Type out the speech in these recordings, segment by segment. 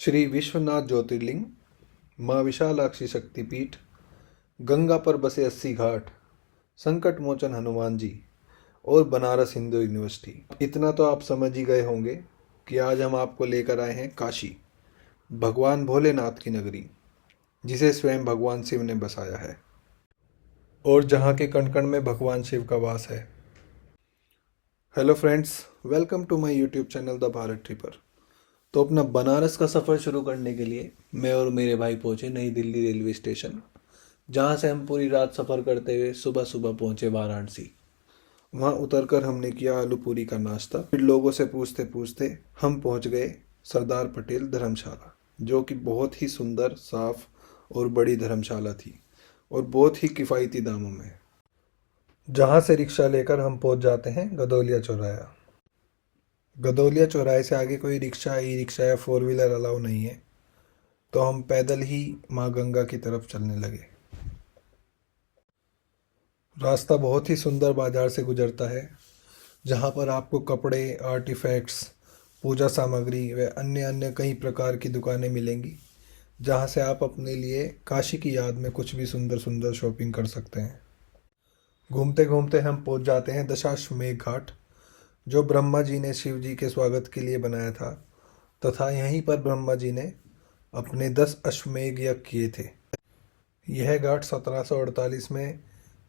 श्री विश्वनाथ ज्योतिर्लिंग, माँ विशालाक्षी शक्तिपीठ, गंगा पर बसे 80 घाट, संकट मोचन हनुमान जी और बनारस हिंदू यूनिवर्सिटी। इतना तो आप समझ ही गए होंगे कि आज हम आपको लेकर आए हैं काशी, भगवान भोलेनाथ की नगरी, जिसे स्वयं भगवान शिव ने बसाया है और जहाँ के कण कण में भगवान शिव का वास है। Hello friends, welcome to my YouTube channel the Bharat tripper. तो अपना बनारस का सफ़र शुरू करने के लिए मैं और मेरे भाई पहुँचे नई दिल्ली रेलवे स्टेशन, जहाँ से हम पूरी रात सफ़र करते हुए सुबह सुबह पहुँचे वाराणसी। वहाँ उतरकर हमने किया आलू पूरी का नाश्ता। फिर लोगों से पूछते पूछते हम पहुँच गए सरदार पटेल धर्मशाला, जो कि बहुत ही सुंदर, साफ और बड़ी धर्मशाला थी और बहुत ही किफ़ायती दामों में, जहाँ से रिक्शा लेकर हम पहुँच जाते हैं गदौलिया चौराया। गदौलिया चौराहे से आगे कोई रिक्शा, ई रिक्शा या फोर व्हीलर अलाउ नहीं है, तो हम पैदल ही माँ गंगा की तरफ चलने लगे। रास्ता बहुत ही सुंदर बाजार से गुजरता है, जहाँ पर आपको कपड़े, आर्टिफैक्ट्स, पूजा सामग्री व अन्य अन्य कई प्रकार की दुकानें मिलेंगी, जहाँ से आप अपने लिए काशी की याद में कुछ भी सुंदर सुंदर शॉपिंग कर सकते हैं। घूमते घूमते हम पहुँच जाते हैं दशाश्वमेध घाट, जो ब्रह्मा जी ने शिव जी के स्वागत के लिए बनाया था, तथा यहीं पर ब्रह्मा जी ने अपने 10 अश्वमेध यज्ञ किए थे। यह घाट 1748 में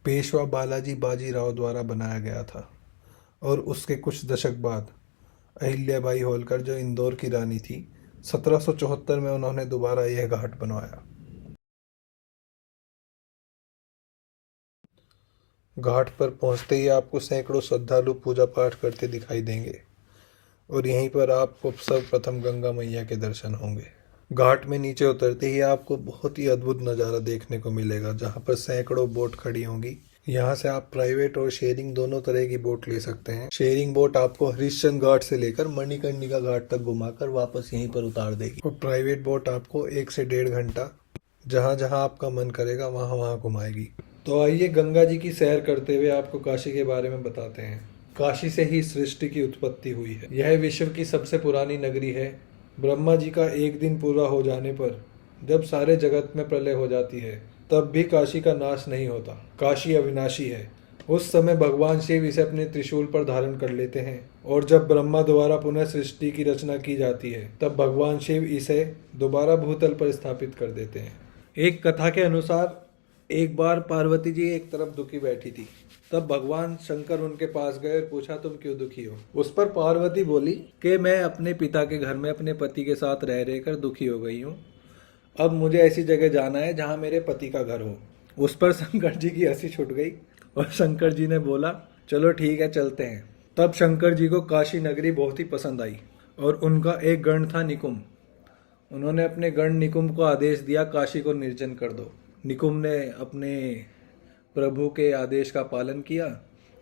पेशवा बालाजी बाजीराव द्वारा बनाया गया था और उसके कुछ दशक बाद अहिल्याबाई होलकर, जो इंदौर की रानी थी, 1774 में उन्होंने दोबारा यह घाट बनवाया। घाट पर पहुंचते ही आपको सैकड़ों श्रद्धालु पूजा पाठ करते दिखाई देंगे और यहीं पर आपको सर्वप्रथम गंगा मैया के दर्शन होंगे। घाट में नीचे उतरते ही आपको बहुत ही अद्भुत नज़ारा देखने को मिलेगा, जहाँ पर सैकड़ों बोट खड़ी होंगी। यहाँ से आप प्राइवेट और शेयरिंग दोनों तरह की बोट ले सकते हैं। शेयरिंग बोट आपको हरिश्चंद्र घाट से लेकर मणिकर्णिका घाट तक घुमाकर वापस यहीं पर उतार देगी, और प्राइवेट बोट आपको 1 से 1.5 घंटा जहाँ जहाँ आपका मन करेगा वहाँ वहाँ घुमाएगी। तो आइए गंगा जी की सैर करते हुए आपको काशी के बारे में बताते हैं। काशी से ही सृष्टि की उत्पत्ति हुई है। यह विश्व की सबसे पुरानी नगरी है। ब्रह्मा जी का एक दिन पूरा हो जाने पर जब सारे जगत में प्रलय हो जाती है, तब भी काशी का नाश नहीं होता। काशी अविनाशी है। उस समय भगवान शिव इसे अपने त्रिशूल पर धारण कर लेते हैं, और जब ब्रह्मा द्वारा पुनः सृष्टि की रचना की जाती है, तब भगवान शिव इसे दोबारा भूतल पर स्थापित कर देते हैं। एक कथा के अनुसार एक बार पार्वती जी एक तरफ दुखी बैठी थी, तब भगवान शंकर उनके पास गए और पूछा, तुम क्यों दुखी हो? उस पर पार्वती बोली कि मैं अपने पिता के घर में अपने पति के साथ रह रहकर दुखी हो गई हूँ। अब मुझे ऐसी जगह जाना है जहाँ मेरे पति का घर हो। उस पर शंकर जी की हंसी छूट गई और शंकर जी ने बोला, चलो ठीक है, चलते हैं। तब शंकर जी को काशी नगरी बहुत ही पसंद आई और उनका एक गण था निकुंभ। उन्होंने अपने गण निकुंभ को आदेश दिया, काशी को निर्जन कर दो। निकुंभ ने अपने प्रभु के आदेश का पालन किया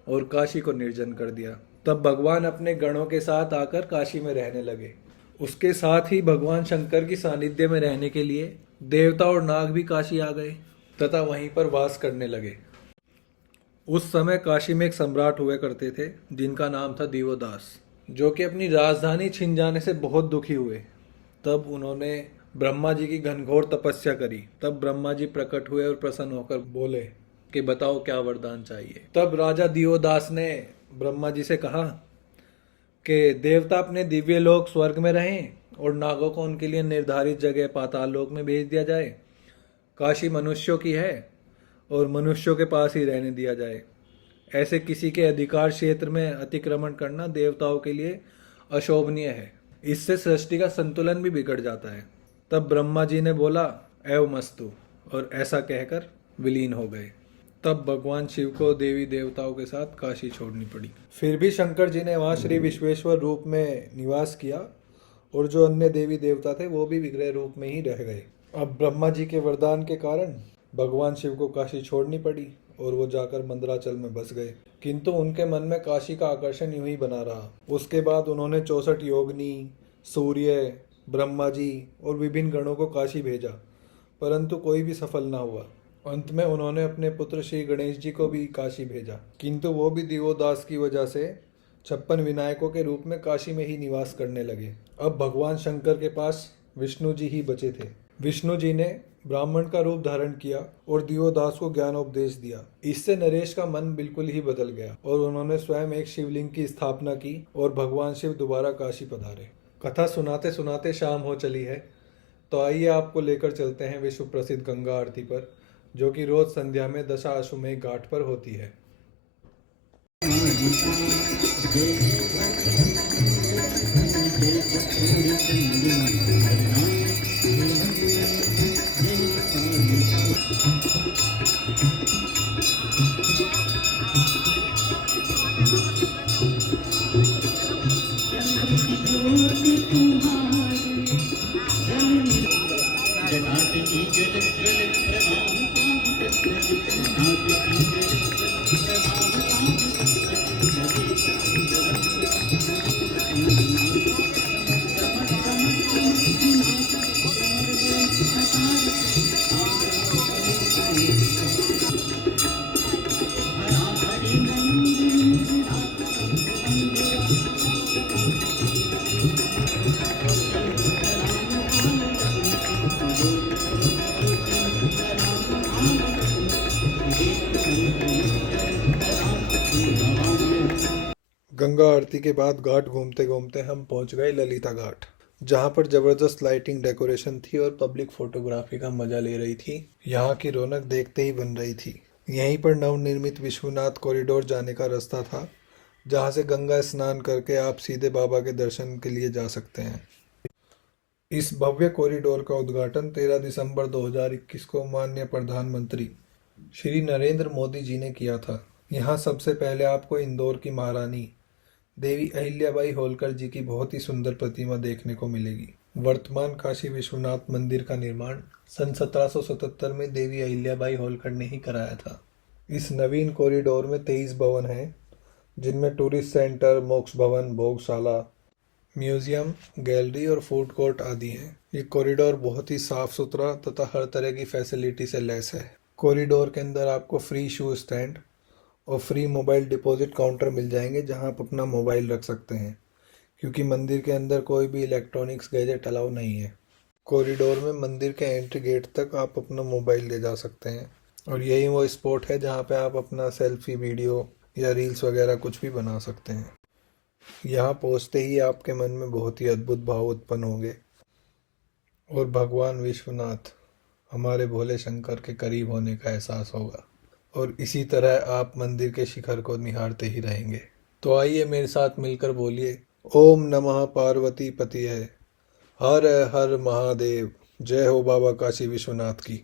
और काशी को निर्जन कर दिया। तब भगवान अपने गणों के साथ आकर काशी में रहने लगे। उसके साथ ही भगवान शंकर की सानिध्य में रहने के लिए देवता और नाग भी काशी आ गए तथा वहीं पर वास करने लगे। उस समय काशी में एक सम्राट हुए करते थे, जिनका नाम था दिवोदास, जो कि अपनी राजधानी छिन जाने से बहुत दुखी हुए। तब उन्होंने ब्रह्मा जी की घनघोर तपस्या करी। तब ब्रह्मा जी प्रकट हुए और प्रसन्न होकर बोले कि बताओ क्या वरदान चाहिए। तब राजा दियोदास ने ब्रह्मा जी से कहा कि देवता अपने दिव्य लोक स्वर्ग में रहें और नागों को उनके लिए निर्धारित जगह पाताल लोक में भेज दिया जाए। काशी मनुष्यों की है और मनुष्यों के पास ही रहने दिया जाए। ऐसे किसी के अधिकार क्षेत्र में अतिक्रमण करना देवताओं के लिए अशोभनीय है। इससे सृष्टि का संतुलन भी बिगड़ जाता है। तब ब्रह्मा जी ने बोला, एवमस्तु, और ऐसा कहकर विलीन हो गए। तब भगवान शिव को देवी देवताओं के साथ काशी छोड़नी पड़ी। फिर भी शंकर जी ने वहाँ श्री विश्वेश्वर रूप में निवास किया और जो अन्य देवी देवता थे वो भी विग्रह रूप में ही रह गए। अब ब्रह्मा जी के वरदान के कारण भगवान शिव को काशी छोड़नी पड़ी और वो जाकर मंदराचल में बस गए, किंतु उनके मन में काशी का आकर्षण यूं ही बना रहा। उसके बाद उन्होंने 64 योगिनी, सूर्य, ब्रह्मा जी और विभिन्न गणों को काशी भेजा, परंतु कोई भी सफल न हुआ। अंत में उन्होंने अपने पुत्र श्री गणेश जी को भी काशी भेजा, किंतु वो भी दिवोदास की वजह से 56 विनायकों के रूप में काशी में ही निवास करने लगे। अब भगवान शंकर के पास विष्णु जी ही बचे थे। विष्णु जी ने ब्राह्मण का रूप धारण किया और दियोदास को ज्ञानोपदेश दिया। इससे नरेश का मन बिल्कुल ही बदल गया और उन्होंने स्वयं एक शिवलिंग की स्थापना की और भगवान शिव दोबारा काशी पधारे। कथा सुनाते सुनाते शाम हो चली है, तो आइए आपको लेकर चलते हैं विश्व प्रसिद्ध गंगा आरती पर, जो कि रोज संध्या में दशाश्वमेध घाट पर होती है। गंगा आरती के बाद घाट घूमते घूमते हम पहुंच गए ललिता घाट, जहां पर जबरदस्त लाइटिंग डेकोरेशन थी और पब्लिक फोटोग्राफी का मजा ले रही थी। यहाँ की रौनक देखते ही बन रही थी। यहीं पर नवनिर्मित विश्वनाथ कॉरिडोर जाने का रास्ता था, जहां से गंगा स्नान करके आप सीधे बाबा के दर्शन के लिए जा सकते हैं। इस भव्य कॉरिडोर का उद्घाटन 13 दिसंबर 2021 को माननीय प्रधानमंत्री श्री नरेंद्र मोदी जी ने किया था। यहाँ सबसे पहले आपको इंदौर की महारानी देवी अहिल्याबाई होलकर जी की बहुत ही सुंदर प्रतिमा देखने को मिलेगी। वर्तमान काशी विश्वनाथ मंदिर का निर्माण सन 1777 में देवी अहिल्याबाई होलकर ने ही कराया था। इस नवीन कॉरिडोर में 23 भवन हैं, जिनमें टूरिस्ट सेंटर, मोक्ष भवन, भोगशाला, म्यूजियम, गैलरी और फूड कोर्ट आदि हैं। ये कॉरिडोर बहुत ही साफ सुथरा तथा हर तरह की फैसिलिटी से लैस है। कॉरिडोर के अंदर आपको फ्री शू स्टैंड और फ्री मोबाइल डिपॉजिट काउंटर मिल जाएंगे, जहां आप अपना मोबाइल रख सकते हैं, क्योंकि मंदिर के अंदर कोई भी इलेक्ट्रॉनिक्स गैजेट अलाउ नहीं है। कॉरिडोर में मंदिर के एंट्री गेट तक आप अपना मोबाइल ले जा सकते हैं और यही वो स्पॉट है जहां पे आप अपना सेल्फी, वीडियो या रील्स वगैरह कुछ भी बना सकते हैं। यहाँ पहुँचते ही आपके मन में बहुत ही अद्भुत भाव उत्पन्न होंगे और भगवान विश्वनाथ, हमारे भोले शंकर के करीब होने का एहसास होगा और इसी तरह आप मंदिर के शिखर को निहारते ही रहेंगे। तो आइए मेरे साथ मिलकर बोलिए, ओम नमः पार्वती पति है, हर हर महादेव, जय हो बाबा काशी विश्वनाथ की।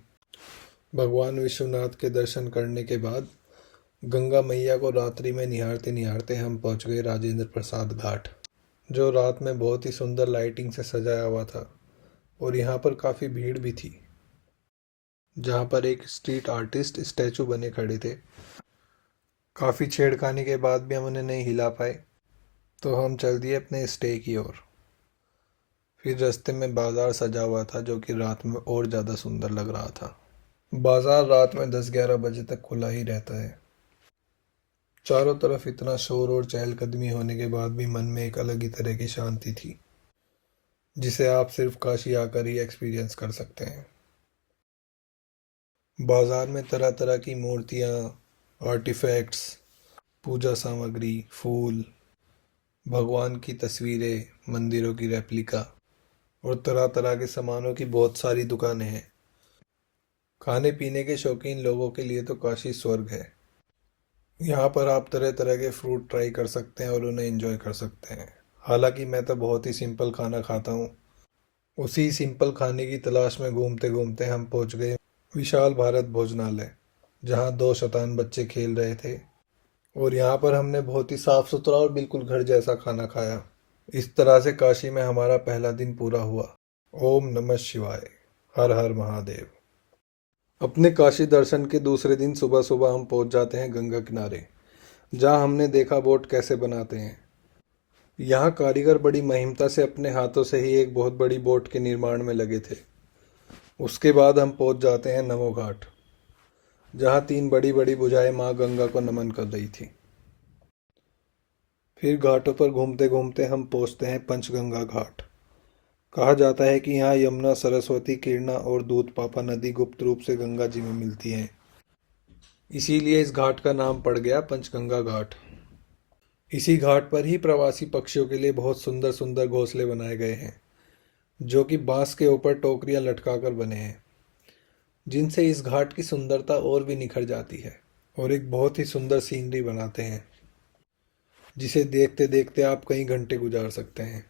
भगवान विश्वनाथ के दर्शन करने के बाद गंगा मैया को रात्रि में निहारते निहारते हम पहुंच गए राजेंद्र प्रसाद घाट, जो रात में बहुत ही सुंदर लाइटिंग से सजाया हुआ था और यहाँ पर काफ़ी भीड़ भी थी, जहाँ पर एक स्ट्रीट आर्टिस्ट स्टैचू बने खड़े थे। काफ़ी छेड़खानी के बाद भी हम उन्हें नहीं हिला पाए, तो हम चल दिए अपने स्टे की ओर। फिर रास्ते में बाज़ार सजा हुआ था, जो कि रात में और ज़्यादा सुंदर लग रहा था। बाज़ार रात में 10-11 बजे तक खुला ही रहता है। चारों तरफ इतना शोर और चहलकदमी होने के बाद भी मन में एक अलग ही तरह की शांति थी, जिसे आप सिर्फ काशी आकर ही एक्सपीरियंस कर सकते हैं। बाजार में तरह तरह की मूर्तियाँ, आर्टिफैक्ट्स, पूजा सामग्री, फूल, भगवान की तस्वीरें, मंदिरों की रेप्लिका और तरह तरह के सामानों की बहुत सारी दुकानें हैं। खाने पीने के शौकीन लोगों के लिए तो काशी स्वर्ग है। यहाँ पर आप तरह तरह के फ्रूट ट्राई कर सकते हैं और उन्हें एंजॉय कर सकते हैं। हालांकि मैं तो बहुत ही सिंपल खाना खाता हूँ। उसी सिंपल खाने की तलाश में घूमते घूमते हम पहुँच गए विशाल भारत भोजनालय, जहाँ 2 शैतान बच्चे खेल रहे थे और यहाँ पर हमने बहुत ही साफ सुथरा और बिल्कुल घर जैसा खाना खाया। इस तरह से काशी में हमारा पहला दिन पूरा हुआ। ओम नमः शिवाय, हर हर महादेव। अपने काशी दर्शन के दूसरे दिन सुबह सुबह हम पहुंच जाते हैं गंगा किनारे, जहां हमने देखा बोट कैसे बनाते हैं। यहाँ कारीगर बड़ी महिमता से अपने हाथों से ही एक बहुत बड़ी बोट के निर्माण में लगे थे। उसके बाद हम पहुंच जाते हैं नमो घाट, जहां 3 बड़ी बड़ी भुजाएं माँ गंगा को नमन कर रही थी। फिर घाटों पर घूमते घूमते हम पहुंचते हैं पंचगंगा घाट। कहा जाता है कि यहाँ यमुना, सरस्वती, कीर्णा और दूधपापा नदी गुप्त रूप से गंगा जी में मिलती हैं। इसीलिए इस घाट का नाम पड़ गया पंचगंगा घाट। इसी घाट पर ही प्रवासी पक्षियों के लिए बहुत सुंदर सुंदर घोंसले बनाए गए हैं, जो कि बांस के ऊपर टोकरियां लटकाकर बने हैं, जिनसे इस घाट की सुंदरता और भी निखर जाती है और एक बहुत ही सुंदर सीनरी बनाते हैं, जिसे देखते देखते आप कई घंटे गुजार सकते हैं।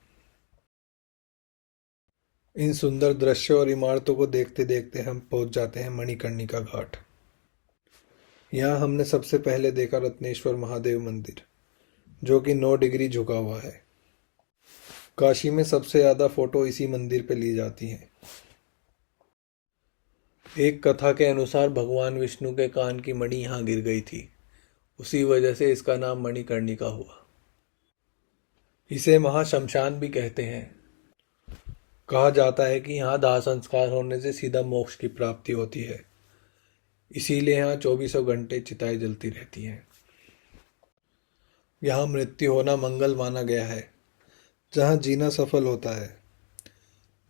इन सुंदर दृश्यों और इमारतों को देखते देखते हम पहुंच जाते हैं मणिकर्णिका घाट। यहाँ हमने सबसे पहले देखा रत्नेश्वर महादेव मंदिर, जो कि 9 डिग्री झुका हुआ है। काशी में सबसे ज्यादा फोटो इसी मंदिर पे ली जाती हैं। एक कथा के अनुसार भगवान विष्णु के कान की मणि यहाँ गिर गई थी, उसी वजह से इसका नाम मणिकर्णिका हुआ। इसे महाशमशान भी कहते हैं। कहा जाता है कि यहाँ दाह संस्कार होने से सीधा मोक्ष की प्राप्ति होती है, इसीलिए यहाँ 24 घंटे चिताएं जलती रहती हैं। यहाँ मृत्यु होना मंगल माना गया है। जहाँ जीना सफल होता है,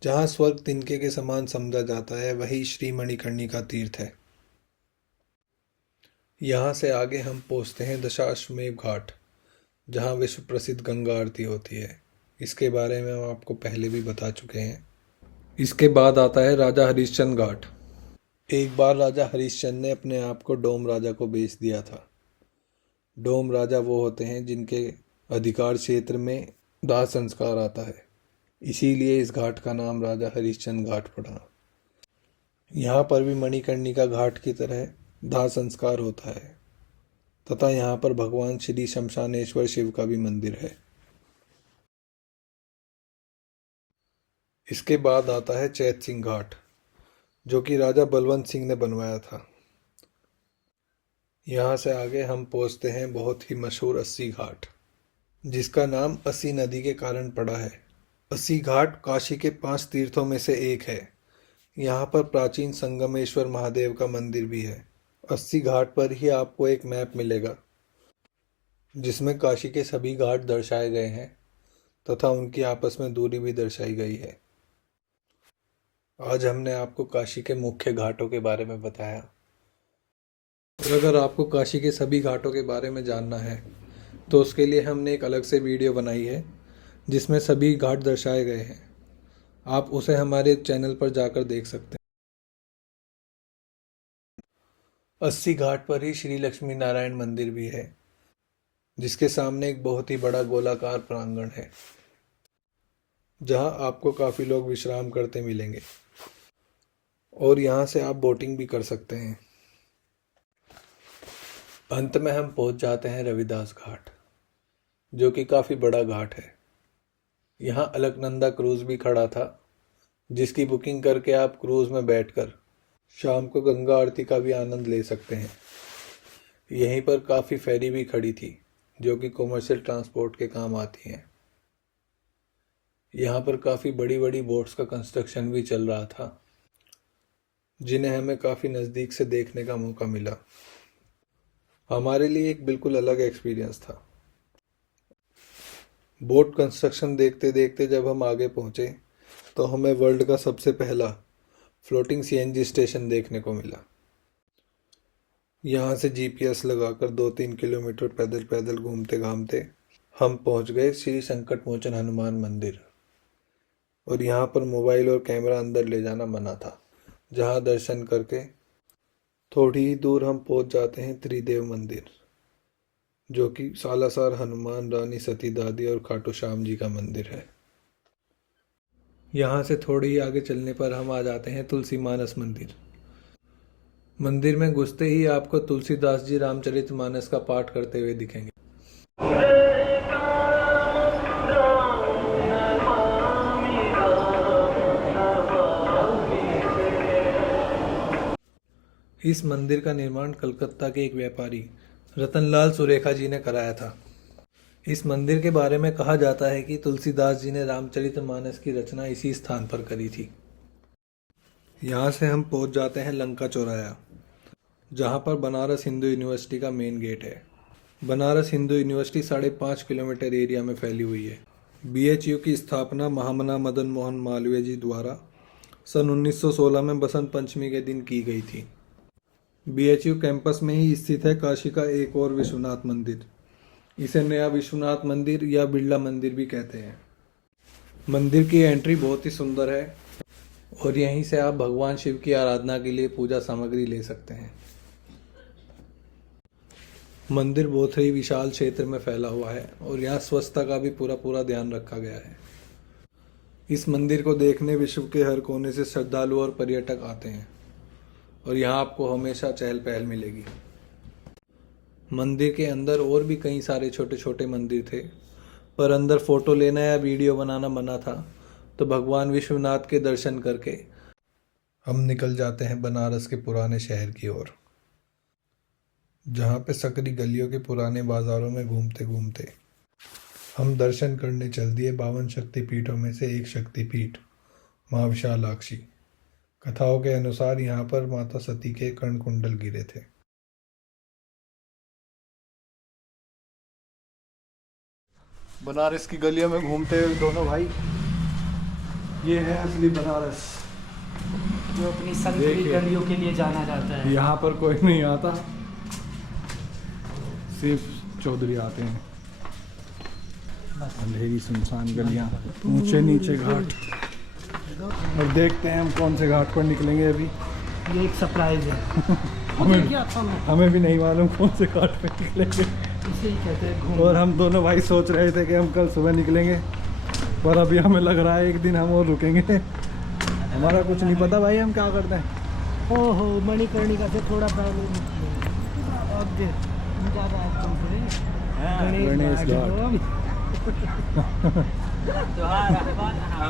जहाँ स्वर्ग तिनके के समान समझा जाता है, वही श्री मणिकर्णिका तीर्थ है। यहाँ से आगे हम पहुँचते हैं दशाश्वमेध घाट, जहाँ विश्व प्रसिद्ध गंगा आरती होती है। इसके बारे में हम आपको पहले भी बता चुके हैं। इसके बाद आता है राजा हरिश्चंद्र घाट। एक बार राजा हरिश्चंद्र ने अपने आप को डोम राजा को बेच दिया था। डोम राजा वो होते हैं जिनके अधिकार क्षेत्र में दाह संस्कार आता है, इसीलिए इस घाट का नाम राजा हरिश्चंद्र घाट पड़ा। यहाँ पर भी मणिकर्णिका घाट की तरह दाह संस्कार होता है तथा यहाँ पर भगवान श्री शमशानेश्वर शिव का भी मंदिर है। इसके बाद आता है चैत सिंह घाट, जो कि राजा बलवंत सिंह ने बनवाया था। यहाँ से आगे हम पहुँचते हैं बहुत ही मशहूर अस्सी घाट, जिसका नाम अस्सी नदी के कारण पड़ा है। अस्सी घाट काशी के 5 तीर्थों में से एक है। यहाँ पर प्राचीन संगमेश्वर महादेव का मंदिर भी है। अस्सी घाट पर ही आपको एक मैप मिलेगा, जिसमें काशी के सभी घाट दर्शाए गए हैं तथा उनकी आपस में दूरी भी दर्शाई गई है। आज हमने आपको काशी के मुख्य घाटों के बारे में बताया। और अगर आपको काशी के सभी घाटों के बारे में जानना है तो उसके लिए हमने एक अलग से वीडियो बनाई है, जिसमें सभी घाट दर्शाए गए हैं। आप उसे हमारे चैनल पर जाकर देख सकते हैं। अस्सी घाट पर ही श्री लक्ष्मी नारायण मंदिर भी है, जिसके सामने एक बहुत ही बड़ा गोलाकार प्रांगण है, जहां आपको काफ़ी लोग विश्राम करते मिलेंगे और यहां से आप बोटिंग भी कर सकते हैं। अंत में हम पहुंच जाते हैं रविदास घाट, जो कि काफ़ी बड़ा घाट है। यहाँ अलकनंदा क्रूज़ भी खड़ा था, जिसकी बुकिंग करके आप क्रूज़ में बैठकर शाम को गंगा आरती का भी आनंद ले सकते हैं। यहीं पर काफ़ी फेरी भी खड़ी थी, जो कि कॉमर्शियल ट्रांसपोर्ट के काम आती हैं। यहाँ पर काफ़ी बड़ी बड़ी बोट्स का कंस्ट्रक्शन भी चल रहा था, जिन्हें हमें काफ़ी नज़दीक से देखने का मौका मिला। हमारे लिए एक बिल्कुल अलग एक्सपीरियंस था। बोट कंस्ट्रक्शन देखते देखते जब हम आगे पहुँचे तो हमें वर्ल्ड का सबसे पहला फ्लोटिंग सीएनजी स्टेशन देखने को मिला। यहाँ से जीपीएस लगाकर 2-3 किलोमीटर पैदल पैदल घूमते घामते हम पहुँच गए श्री संकट मोचन हनुमान मंदिर। और यहाँ पर मोबाइल और कैमरा अंदर ले जाना मना था, जहाँ दर्शन करके थोड़ी ही दूर हम पहुँच जाते हैं त्रिदेव मंदिर, जो कि सालासर हनुमान, रानी सती दादी और खाटू श्याम जी का मंदिर है। यहाँ से थोड़ी ही आगे चलने पर हम आ जाते हैं तुलसी मानस मंदिर। मंदिर में घुसते ही आपको तुलसीदास जी रामचरितमानस का पाठ करते हुए दिखेंगे। इस मंदिर का निर्माण कलकत्ता के एक व्यापारी रतनलाल सुरेखा जी ने कराया था। इस मंदिर के बारे में कहा जाता है कि तुलसीदास जी ने रामचरितमानस की रचना इसी स्थान पर करी थी। यहाँ से हम पहुँच जाते हैं लंका चौराया, जहाँ पर बनारस हिंदू यूनिवर्सिटी का मेन गेट है। Banaras Hindu university 5.5 kilometre area में फैली हुई है। BHU की स्थापना महामना मदन मोहन मालवीय जी द्वारा सन 1916 में बसंत पंचमी के दिन की गई थी। BHU कैंपस में ही स्थित है काशी का एक और विश्वनाथ मंदिर। इसे नया विश्वनाथ मंदिर या बिरला मंदिर भी कहते हैं। मंदिर की एंट्री बहुत ही सुंदर है और यहीं से आप भगवान शिव की आराधना के लिए पूजा सामग्री ले सकते हैं। मंदिर बहुत ही विशाल क्षेत्र में फैला हुआ है और यहाँ स्वच्छता का भी पूरा ध्यान रखा गया है। इस मंदिर को देखने विश्व के हर कोने से श्रद्धालु और पर्यटक आते हैं और यहाँ आपको हमेशा चहल पहल मिलेगी। मंदिर के अंदर और भी कई सारे छोटे छोटे मंदिर थे, पर अंदर फोटो लेना या वीडियो बनाना मना था, तो भगवान विश्वनाथ के दर्शन करके हम निकल जाते हैं बनारस के पुराने शहर की ओर, जहाँ पे सकरी गलियों के पुराने बाजारों में घूमते घूमते हम दर्शन करने चल दिए 52 शक्तिपीठों में से एक शक्तिपीठ माँ विशालाक्षी। कथाओं के अनुसार यहाँ पर माता सती के कर्ण कुंडल गिरे थे। बनारस की गलियों में घूमते हुए दोनों भाई, ये है असली बनारस जो अपनी संकरी गलियों के लिए जाना जाता है। यहाँ पर कोई नहीं आता, सिर्फ चौधरी आते हैं। अंधेरी सुनसान गलियाँ, ऊंचे नीचे घाट, और देखते हैं हम कौन से घाट पर निकलेंगे। अभी ये एक सरप्राइज है। हमें भी नहीं मालूम कौन से घाट पर निकलेंगे, इसे ही कहते हैं घूम। और हम दोनों भाई सोच रहे थे कि हम कल सुबह निकलेंगे, पर अभी हमें लग रहा है एक दिन हम और रुकेंगे। हमारा कुछ नहीं पता भाई हम क्या करते हैं। ओहो, मणिकर्णिका से थोड़ा पहले गणेश घाट।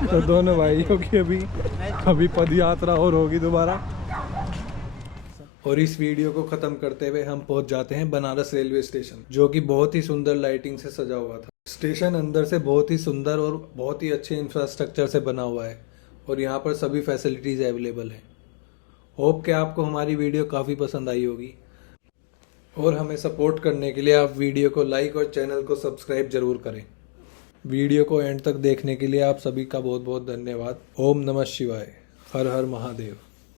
तो दोनों भाइयों की अभी पद यात्रा और होगी दोबारा। और इस वीडियो को ख़त्म करते हुए हम पहुंच जाते हैं बनारस रेलवे स्टेशन, जो कि बहुत ही सुंदर लाइटिंग से सजा हुआ था। स्टेशन अंदर से बहुत ही सुंदर और बहुत ही अच्छे इंफ्रास्ट्रक्चर से बना हुआ है और यहाँ पर सभी फैसिलिटीज़ अवेलेबल हैं। होप कि आपको हमारी वीडियो काफ़ी पसंद आई होगी, और हमें सपोर्ट करने के लिए आप वीडियो को लाइक और चैनल को सब्सक्राइब जरूर करें। वीडियो को एंड तक देखने के लिए आप सभी का बहुत बहुत धन्यवाद। ओम नमः शिवाय। हर हर महादेव।